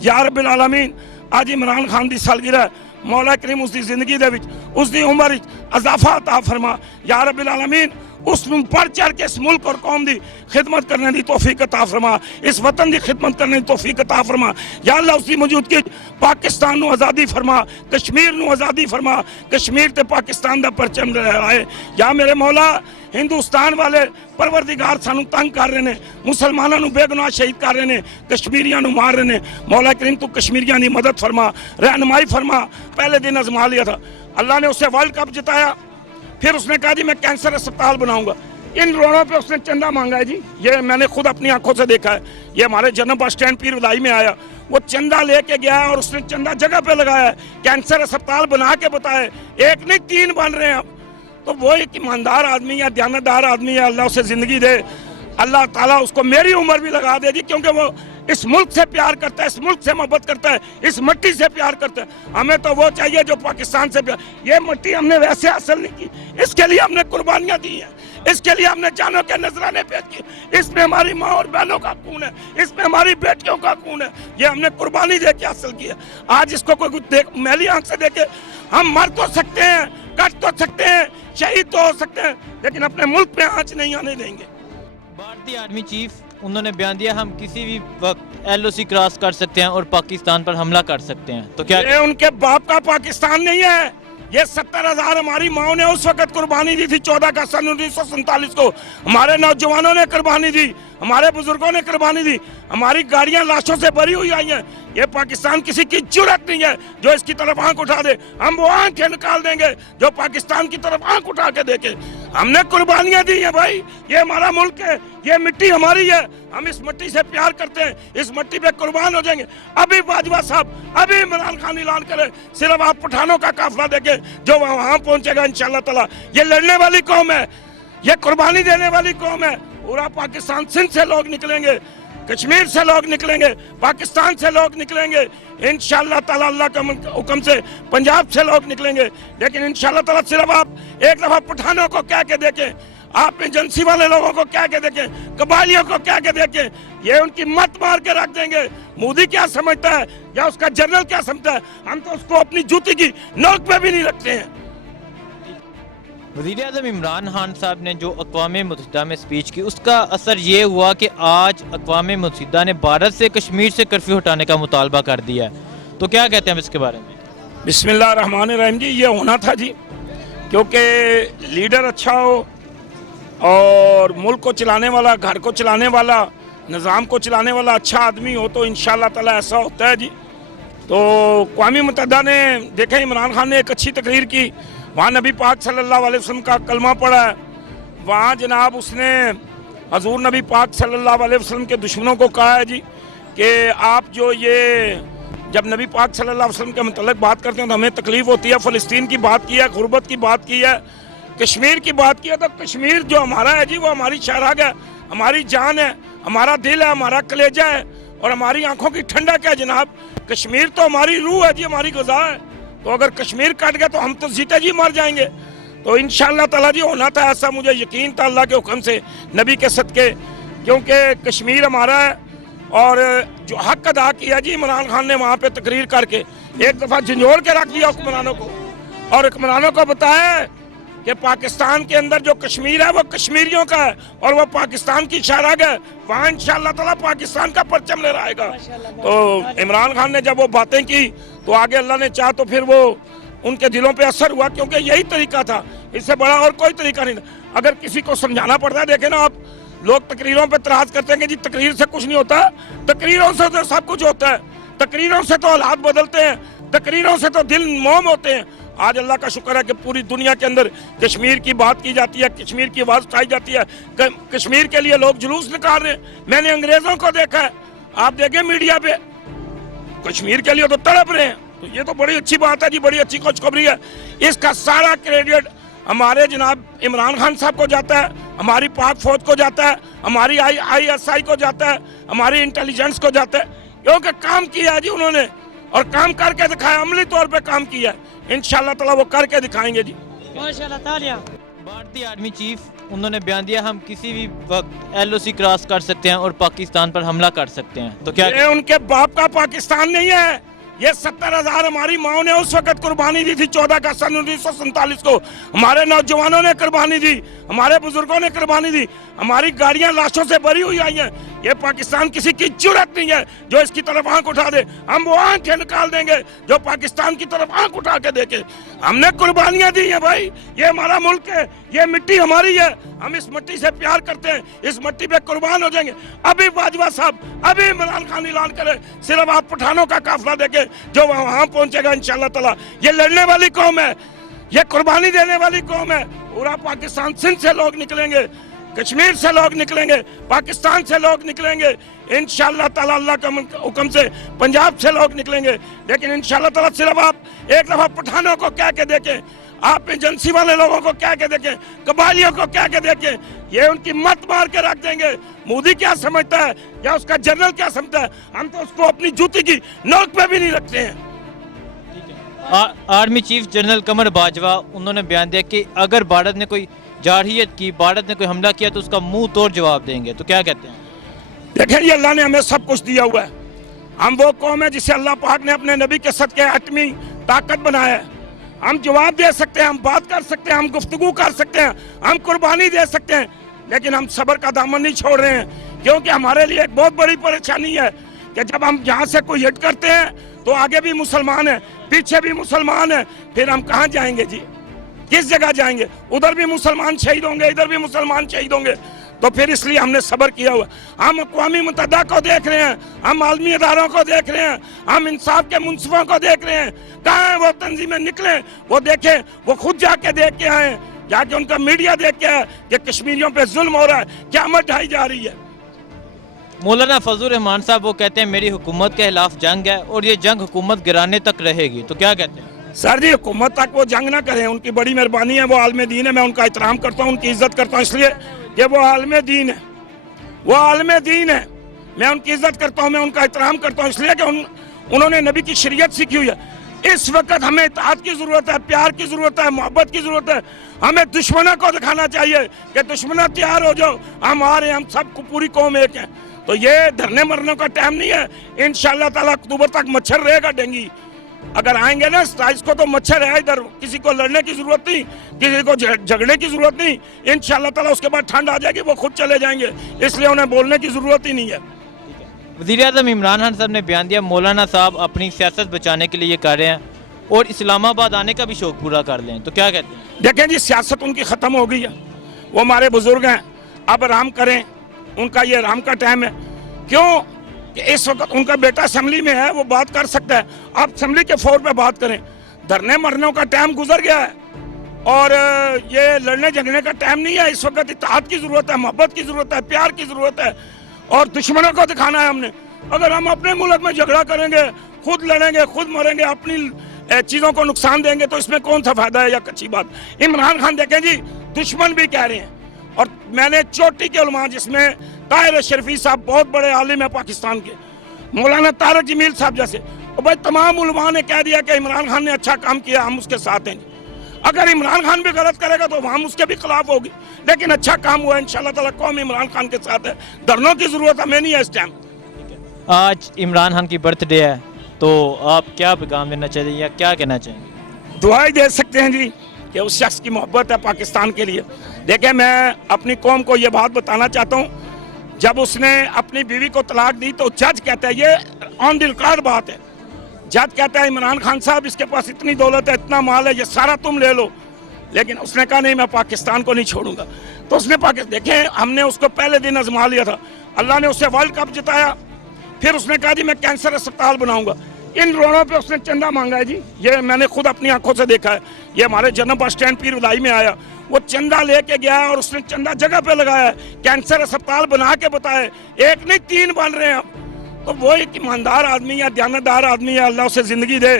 یا رب العالمین آج عمران خان دی سالگرہ مولا کریم اس دی زندگی دے وچ اس دی عمر وچ اضافہ عطا فرما یا رب العالمین اس میں بڑھ چڑھ کے اس ملک اور قوم دی خدمت کرنے دی توفیق عطا فرما اس وطن دی خدمت کرنے دی توفیق عطا فرما یا اللہ اس دی موجودگی پاکستان نو آزادی فرما کشمیر نو آزادی فرما کشمیر تے پاکستان دا پرچم لہرائے یا میرے مولا ہندوستان والے پروردگار سانو تنگ کر رہے ہیں مسلمانوں نو بے گناہ شہید کر رہے ہیں کشمیریاں نو مار رہے ہیں مولا کریم تو کشمیریاں دی مدد فرما رہنمائی فرما پہلے دن آزما لیا تھا اللہ نے اسے ورلڈ کپ جتایا پھر اس نے کہا جی میں کینسر اسپتال بناؤں گا ان روڑوں پہ اس نے چندہ مانگا ہے جی یہ میں نے خود اپنی آنکھوں سے دیکھا ہے یہ ہمارے جنرل بس اسٹینڈ پیر ودائی میں آیا وہ چندہ لے کے گیا اور اس نے چندہ جگہ پہ لگایا ہے کینسر اسپتال بنا کے بتائے ایک نہیں 3 بن رہے ہیں اب تو وہ ایک ایماندار آدمی ہے دیانتدار آدمی ہے اللہ اسے زندگی دے اللہ تعالیٰ اس کو میری عمر بھی لگا دے گی کیونکہ وہ اس ملک سے پیار کرتا ہے اس ملک سے محبت کرتا ہے اس مٹی سے پیار کرتا ہے ہمیں تو وہ چاہیے جو پاکستان سے پیار یہ مٹی ہم نے ویسے حاصل نہیں کی اس کے لیے ہم نے قربانیاں دی ہیں اس کے لیے ہم نے جانوں کے نذرانے پیش کیے اس میں ہماری ماں اور بہنوں کا خون ہے اس میں ہماری بیٹیوں کا خون ہے یہ ہم نے قربانی دے کے حاصل کی ہے آج اس کو کوئی دیکھ میلی آنکھ سے دیکھے ہم مر تو سکتے ہیں کٹ تو سکتے ہیں شہید تو ہو سکتے ہیں لیکن اپنے ملک پہ آنچ نہیں آنے دیں گے بھارتی آرمی چیف انہوں نے بیان دیا ہم کسی بھی وقت ایل او سی کراس کر سکتے ہیں اور پاکستان پر حملہ کر سکتے ہیں تو کیا یہ ان کے باپ کا پاکستان نہیں ہے یہ 70,000 ہماری ماؤں نے اس وقت قربانی دی تھی 14 کا سن 1947 کو ہمارے نوجوانوں نے قربانی دی ہمارے بزرگوں نے قربانی دی ہماری گاڑیاں لاشوں سے بھری ہوئی آئی ہیں یہ پاکستان کسی کی جرات نہیں ہے جو اس کی طرف آنکھ اٹھا دے ہم وہ آنکھیں نکال دیں گے جو پاکستان کی طرف آنکھ اٹھا کے دیکھے ہم نے قربانیاں دی ہیں بھائی یہ ہمارا ملک ہے یہ مٹی ہماری ہے ہم اس مٹی سے پیار کرتے ہیں اس مٹی پہ قربان ہو جائیں گے ابھی باجوہ صاحب ابھی عمران خان اعلان کرے صرف آپ پٹھانوں کا قافلہ دیکھیں جو وہاں پہنچے گا انشاءاللہ تعالی یہ لڑنے والی قوم ہے یہ قربانی دینے والی قوم ہے پورا پاکستان سندھ سے لوگ نکلیں گے کشمیر سے لوگ نکلیں گے پاکستان سے لوگ نکلیں گے انشاءاللہ تعالی اللہ کے حکم سے پنجاب سے لوگ نکلیں گے لیکن انشاءاللہ تعالی صرف آپ ایک دفعہ پٹھانوں کو کہہ کے دیکھیں آپ ایجنسی والے لوگوں کو کہہ کے دیکھیں قبائلیوں کو کہہ کے دیکھیں یہ ان کی مت مار کے رکھ دیں گے مودی کیا سمجھتا ہے یا اس کا جنرل کیا سمجھتا ہے ہم تو اس کو اپنی جوتی کی نوک پہ بھی نہیں رکھتے ہیں وزیر اعظم عمران خان صاحب نے جو اقوام متحدہ میں سپیچ کی اس کا اثر یہ ہوا کہ آج اقوام متحدہ نے بھارت سے کشمیر سے کرفیو ہٹانے کا مطالبہ کر دیا ہے تو کیا کہتے ہیں اس کے بارے میں بسم اللہ الرحمن الرحیم جی یہ ہونا تھا جی کیونکہ لیڈر اچھا ہو اور ملک کو چلانے والا گھر کو چلانے والا نظام کو چلانے والا اچھا آدمی ہو تو انشاءاللہ تعالی ایسا ہوتا ہے جی تو اقوام متحدہ نے دیکھیں عمران خان نے ایک اچھی تقریر کی وہاں نبی پاک صلی اللہ علیہ وسلم کا کلمہ پڑھا ہے وہاں جناب اس نے حضور نبی پاک صلی اللہ علیہ وسلم کے دشمنوں کو کہا ہے جی کہ آپ جو یہ جب نبی پاک صلی اللہ علیہ وسلم کے متعلق بات کرتے ہیں تو ہمیں تکلیف ہوتی ہے فلسطین کی بات کی ہے غربت کی بات کی ہے کشمیر کی بات کی ہے تو کشمیر جو ہمارا ہے جی وہ ہماری شہراگ ہے ہماری جان ہے ہمارا دل ہے ہمارا کلیجہ ہے اور ہماری آنکھوں کی ٹھنڈک ہے جناب کشمیر تو ہماری روح ہے جی ہماری غذا ہے تو اگر کشمیر کٹ گیا تو ہم تو جیتے جی مر جائیں گے تو انشاءاللہ تعالیٰ جی ہونا تھا ایسا مجھے یقین تھا اللہ کے حکم سے نبی کے صدقے کیونکہ کشمیر ہمارا ہے اور جو حق ادا کیا جی عمران خان نے وہاں پہ تقریر کر کے ایک دفعہ جھنجھوڑ کے رکھ دیا حکمرانوں کو اور حکمرانوں کو بتایا کہ پاکستان کے اندر جو کشمیر ہے وہ کشمیریوں کا ہے اور وہ پاکستان کی شہراگ ہے وہاں انشاءاللہ تعالیٰ پاکستان کا پرچم لہرائے گا تو عمران خان نے جب وہ باتیں کی تو آگے اللہ نے چاہا تو پھر وہ ان کے دلوں پہ اثر ہوا کیونکہ یہی طریقہ تھا اس سے بڑا اور کوئی طریقہ نہیں تھا اگر کسی کو سمجھانا پڑتا ہے دیکھیں نا آپ لوگ تقریروں پہ اعتراض کرتے ہیں کہ جی تقریر سے کچھ نہیں ہوتا تقریروں سے تو سب کچھ ہوتا ہے تقریروں سے تو حالات بدلتے ہیں تقریروں سے تو دل موم ہوتے ہیں آج اللہ کا شکر ہے کہ پوری دنیا کے اندر کشمیر کی بات کی جاتی ہے کشمیر کی آواز اٹھائی جاتی ہے کشمیر کے لیے لوگ جلوس نکال رہے ہیں میں نے انگریزوں کو دیکھا ہے آپ دیکھیں میڈیا پہ کشمیر کے لیے تو تڑپ رہے ہیں تو یہ تو بڑی اچھی بات ہے جی بڑی اچھی خوشخبری ہے اس کا سارا کریڈٹ ہمارے جناب عمران خان صاحب کو جاتا ہے ہماری پاک فوج کو جاتا ہے ہماری آئی ایس آئی کو جاتا ہے ہماری انٹیلیجنس کو جاتا ہے کیونکہ کام کیا ہے جی انہوں نے اور کام کر کے دکھایا عملی طور پہ کام کیا ہے انشاءاللہ تعالیٰ وہ کر کے دکھائیں گے جی ماشاءاللہ تعالیٰ بھارتی آرمی چیف انہوں نے بیان دیا ہم کسی بھی وقت LOC کراس کر سکتے ہیں اور پاکستان پر حملہ کر سکتے ہیں، تو کیا یہ ان کے باپ کا پاکستان نہیں ہے، یہ 70,000 ہماری ماؤں نے اس وقت قربانی دی تھی 14 اگست 1947 کو، ہمارے نوجوانوں نے قربانی دی، ہمارے بزرگوں نے قربانی دی، ہماری گاڑیاں لاشوں سے بھری ہوئی آئی ہیں۔ یہ پاکستان کسی کی جرات نہیں ہے جو اس کی طرف آنکھ اٹھا دے، ہم وہ آنکھیں نکال دیں گے جو پاکستان کی طرف آنکھ اٹھا کے دیکھے۔ ہم نے قربانیاں دی ہیں بھائی، یہ ہمارا ملک ہے، یہ مٹی ہماری ہے، ہم اس مٹی سے پیار کرتے ہیں، اس مٹی پہ قربان ہو جائیں گے۔ ابھی باجوہ صاحب، ابھی عمران خان اعلان کرے، صرف آپ پٹھانوں کا قافلہ دیکھیں جو وہاں پہنچے گا انشاءاللہ تعالی۔ یہ لڑنے والی قوم ہے، یہ قربانی دینے والی قوم ہے۔ پورا پاکستان، سندھ سے لوگ نکلیں گے، کشمیر سے لوگ نکلیں گے، پاکستان سے لوگ نکلیں گے انشاءاللہ تعالی، اللہ کے حکم سے پنجاب سے لوگ نکلیں گے۔ لیکن انشاءاللہ تعالی صرف آپ ایک دفعہ پٹھانوں کو کہہ کے دیکھیں، آپ ایجنسی والے لوگوں کو کہہ کے دیکھیں، قبائلیوں کو کہہ کے دیکھیں، یہ ان کی مت مار کے رکھ دیں گے۔ مودی کیا سمجھتا ہے یا اس کا جنرل کیا سمجھتا ہے، ہم تو اس کو اپنی جوتی کی نوک پہ بھی نہیں رکھتے ہیں۔ Army chief general Qamar Bajwa انہوں نے بیان دیا کہ اگر بھارت نے کوئی جارحیت کی، بھارت نے کوئی حملہ کیا تو اس کا منہ توڑ جواب دیں گے، تو کیا کہتے ہیں؟ دیکھیں یہ اللہ نے ہمیں سب کچھ دیا ہوا ہے، ہم وہ قوم ہے جسے اللہ پاک نے اپنے نبی کے صدقے حتمی طاقت بنایا ہے۔ ہم جواب دے سکتے ہیں، ہم بات کر سکتے ہیں، ہم گفتگو کر سکتے ہیں، ہم قربانی دے سکتے ہیں، لیکن ہم صبر کا دامن نہیں چھوڑ رہے ہیں، کیونکہ ہمارے لیے ایک بہت بڑی پریشانی ہے کہ جب ہم یہاں سے کوئی ہٹ کرتے ہیں تو آگے بھی مسلمان ہیں، پیچھے بھی مسلمان ہیں، پھر ہم کہاں جائیں گے جی؟ کس جگہ جائیں گے؟ ادھر بھی مسلمان شہید ہوں گے، ادھر بھی مسلمان شہید ہوں گے، تو پھر اس لیے ہم نے صبر کیا ہوا۔ ہم اقوام متحدہ کو دیکھ رہے ہیں، ہم عالمی اداروں کو دیکھ رہے ہیں، ہم انصاف کے منصفوں کو دیکھ رہے ہیں، کہاں ہیں وہ تنظیمیں؟ نکلیں، وہ دیکھیں، وہ خود جا کے دیکھ کے آئیں، جا کے ان کا میڈیا دیکھ کے آئے کہ کشمیریوں پہ ظلم ہو رہا ہے، قیامت ڈھائی جا رہی ہے۔ مولانا فضل الرحمان صاحب وہ کہتے ہیں میری حکومت کے خلاف جنگ ہے اور یہ جنگ حکومت گرانے تک رہے گی، تو کیا کہتے ہیں؟ سر جی حکومت تک وہ جنگ نہ کریں، ان کی بڑی مہربانی ہے، وہ عالم دین ہے، میں ان کا احترام کرتا ہوں، ان کی عزت کرتا ہوں، اس لیے کہ وہ عالم دین ہے، وہ عالم دین ہے، میں ان کی عزت کرتا ہوں، میں ان کا احترام کرتا ہوں، اس لیے کہ انہوں نے نبی کی شریعت سیکھی ہوئی ہے۔ اس وقت ہمیں اطاعت کی ضرورت ہے، پیار کی ضرورت ہے، محبت کی ضرورت ہے۔ ہمیں دشمنوں کو دکھانا چاہیے کہ دشمنوں تیار ہو جاؤ، ہم آ رہے ہیں، ہم سب کو پوری قوم ایک ہے۔ تو یہ دھرنے مرنے کا ٹائم نہیں ہے، انشاءاللہ تعالی اکتوبر تک مچھر رہے گا ڈینگی۔ اگر آئیں گے نا 27 کو تو مچھر ہے ادھر، کسی کو لڑنے کی ضرورت نہیں، کسی کو جھگڑنے کی ضرورت نہیں، انشاءاللہ تعالی اس کے بعد ٹھنڈ آ جائے گی، وہ خود چلے جائیں گے، اس لیے انہیں بولنے کی ضرورت ہی نہیں ہے۔ وزیر اعظم عمران خان صاحب نے بیان دیا مولانا صاحب اپنی سیاست بچانے کے لیے یہ کر رہے ہیں اور اسلام آباد آنے کا بھی شوق پورا کر لیں، تو کیا کہتے ہیں؟ دیکھیں جی سیاست ان کی ختم ہو گئی ہے، وہ ہمارے بزرگ ہیں، اب آرام کریں، ان کا یہ آرام کا ٹائم ہے۔ کیوں کہ اس وقت ان کا بیٹا اسمبلی میں ہے، وہ بات کر سکتا ہے، آپ اسمبلی کے فور پہ بات کریں۔ دھرنے مرنوں کا ٹائم گزر گیا ہے اور یہ لڑنے جھگڑنے کا ٹائم نہیں ہے، اس وقت اتحاد کی ضرورت ہے، محبت کی ضرورت ہے، پیار کی ضرورت ہے، اور دشمنوں کو دکھانا ہے ہم نے۔ اگر ہم اپنے ملک میں جھگڑا کریں گے، خود لڑیں گے، خود مریں گے، اپنی چیزوں کو نقصان دیں گے تو اس میں کون سا فائدہ ہے یا کچھی بات؟ عمران خان دیکھیں جی دشمن بھی کہہ رہے ہیں، اور میں نے چوٹی کے علماء جس میں طاہر شرفی صاحب بہت بڑے عالم ہیں پاکستان کے، مولانا طارق جمیل صاحب جیسے، اور بھائی تمام علماء نے کہہ دیا کہ عمران خان نے اچھا کام کیا، ہم اس کے ساتھ ہیں۔ اگر عمران خان بھی غلط کرے گا تو ہم اس کے بھی خلاف ہوگی، لیکن اچھا کام ہوا ہے، انشاءاللہ تعالیٰ قوم عمران خان کے ساتھ ہے، دھرنوں کی ضرورت ہمیں نہیں ہے اس ٹائم۔ آج عمران خان کی برتھ ڈے ہے تو آپ کیا پیغام دینا چاہیے یا کیا کہنا چاہیں گے؟ دعائیں دے سکتے ہیں جی کہ اس شخص کی محبت ہے پاکستان کے لیے۔ دیکھیں میں اپنی قوم کو یہ بات بتانا چاہتا ہوں، جب اس نے اپنی بیوی کو طلاق دی تو جج کہتا ہے، یہ آن دی ریکارڈ بات ہے، جج کہتا ہے عمران خان صاحب اس کے پاس اتنی دولت ہے، اتنا مال ہے، یہ سارا تم لے لو، لیکن اس نے کہا نہیں میں پاکستان کو نہیں چھوڑوں گا۔ تو اس نے دیکھیں ہم نے اس کو پہلے دن آزما لیا تھا، اللہ نے اسے ورلڈ کپ جتایا، پھر اس نے کہا جی میں کینسر اسپتال بناؤں گا، ان روڈوں پہ اس نے چندہ مانگا ہے جی، یہ میں نے خود اپنی آنکھوں سے دیکھا ہے، یہ ہمارے جنم بس اسٹینڈ پیر ودائی میں آیا، وہ چندہ لے کے گیا اور اس نے چندہ جگہ پہ لگایا ہے، کینسر اسپتال بنا کے بتائے، ایک نہیں 3 بن رہے ہیں اب۔ تو وہ ایک ایماندار آدمی ہے، دیانتدار آدمی ہے، اللہ اسے زندگی دے،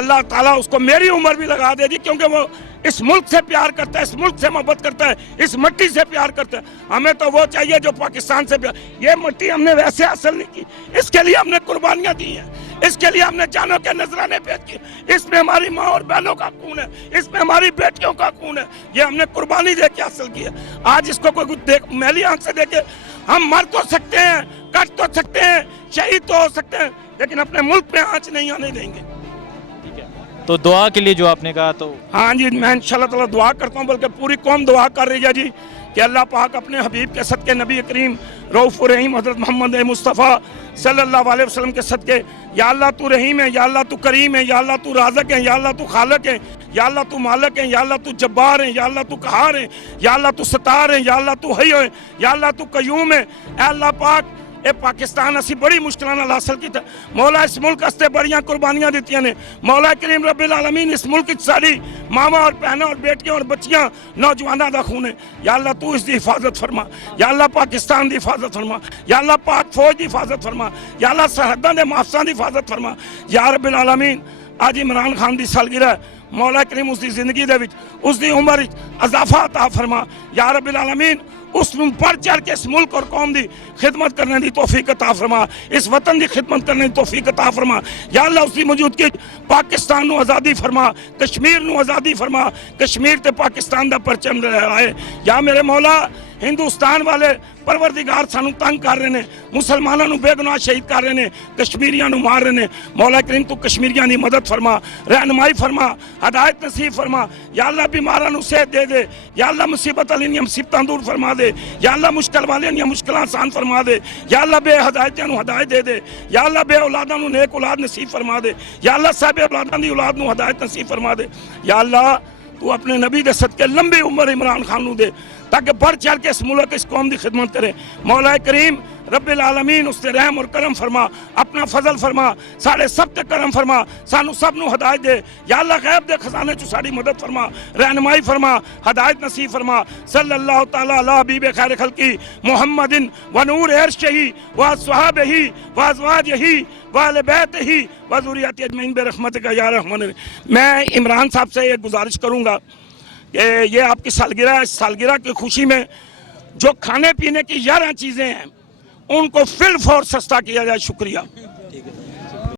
اللہ تعالیٰ اس کو میری عمر بھی لگا دے جی، کیونکہ وہ اس ملک سے پیار کرتا ہے، اس ملک سے محبت کرتا ہے، اس مٹی سے پیار کرتا ہے۔ ہمیں تو وہ چاہیے جو پاکستان سے پیار، یہ مٹی ہم نے ویسے حاصل نہیں کی، اس کے لیے ہم نے قربانیاں دی ہیں، اس کے لیے ہم نے جانوں کے نذرانے پیش کیے. اس میں ہماری ماں اور بہنوں کا خون ہے, اس میں ہماری بیٹیوں کا خون ہے, یہ ہم نے قربانی دے کے حاصل کی ہے. آج اس کو کوئی میلی آنکھ سے دیکھے, ہم مر تو سکتے ہیں, کٹ تو سکتے ہیں, شہید تو ہو سکتے ہیں, لیکن اپنے ملک میں آنچ نہیں آنے دیں گے. تو دعا کے لیے جو آپ نے کہا تو ہاں جی, میں انشاءاللہ تعالیٰ دعا کرتا ہوں, بلکہ پوری قوم دعا کر رہی ہے جی کہ اللہ پاک اپنے حبیب کے صدقے, نبی کریم رؤوف الرحیم حضرت محمد مصطفیٰ صلی اللہ علیہ وسلم کے صدقے, یا اللہ تو رحیم ہے, یا اللہ تو کریم ہے, یا اللہ تو رازق ہے, یا اللہ تو خالق ہے, یا اللہ تو مالک ہے, یا اللہ تو جبار ہے, یا اللہ تو قہار ہے, یا اللہ تو ستار ہے, یا اللہ تو حی ہے, یا اللہ تو قیوم ہے. اے اللہ پاک, اے پاکستان اسی بڑی مشکلوں نال حاصل کیتا. مولا اس ملک واسطے بڑیاں قربانیاں دیتیاں نے. مولا کریم رب العالمین اس ملک وچ ساری ماواں اور بہناں اور بیٹیاں اور بچیاں نوجواناں دا خون ہے. یا اللہ تو اس دی حفاظت فرما, یا اللہ پاکستان دی حفاظت فرما, یا اللہ پاک فوج دی حفاظت فرما, یا اللہ سرحداں دے محافظاں دی حفاظت فرما. یا رب العالمین, آج عمران خان دی سالگرہ ہے, مولا کریم اس دی زندگی دے وچ, اس دی عمر وچ اضافہ عطا فرما. یا رب العالمین, اس میں بڑھ چڑھ کے اس ملک اور قوم دی خدمت کرنے دی توفیق عطا فرما, اس وطن دی خدمت کرنے دی توفیق عطا فرما. یا اللہ اس دی موجودگی پاکستان نو آزادی فرما, کشمیر نو آزادی فرما, کشمیر تے پاکستان دا پرچم لہرائے. یا میرے مولا, ہندوستان والے پروردگار سانو تنگ کر رہے ہیں, مسلمانوں نو بے گناہ شہید کر رہے ہیں, کشمیریاں نو مار رہے ہیں. مولا کریم تو کشمیریاں دی مدد فرما, رہنمائی فرما, ہدایت نصیب فرما. یا اللہ بیماراں نو صحت دے دے, یا اللہ مصیبت والیاں دیاں مصیبتاں دور فرما دے, یا اللہ مشکل والیاں دیاں مشکلاں آسان فرما دے, یا اللہ بے ہدایتاں نو ہدایت دے دے, یا اللہ بے اولاداں نو نیک اولاد نصیب فرما دے, یا اللہ صاحب اولاداں دی اولاد نو ہدایت نصیب فرما دے. یا اللہ تو اپنے نبی دے صدقے لمبی عمر عمران خان نو دے, تاکہ بڑھ چڑھ کے اس ملک اس قوم دی خدمت کرے. مولا کریم رب العالمین اس سے رحم اور کرم فرما, اپنا فضل فرما, سارے سب تے کرم فرما, سانو سب نو ہدایت دے. یا اللہ غیب دے خزانے چو ساری مدد فرما, رہنمائی فرما, ہدایت نصیب فرما. صلی اللہ تعالیٰ علی حبیب خیر خلقی محمد و نور عرشہ و اصحابہ و ازواجہ و اہل بیتہ و ذریۃ اجمعین برحمتک یا رحمن الرحیم. میں عمران صاحب سے ایک گزارش کروں گا کہ یہ آپ کی سالگرہ ہے, اس سالگرہ کی خوشی میں جو کھانے پینے کی 11 چیزیں ہیں ان کو فی الفور سستا کیا جائے. شکریہ.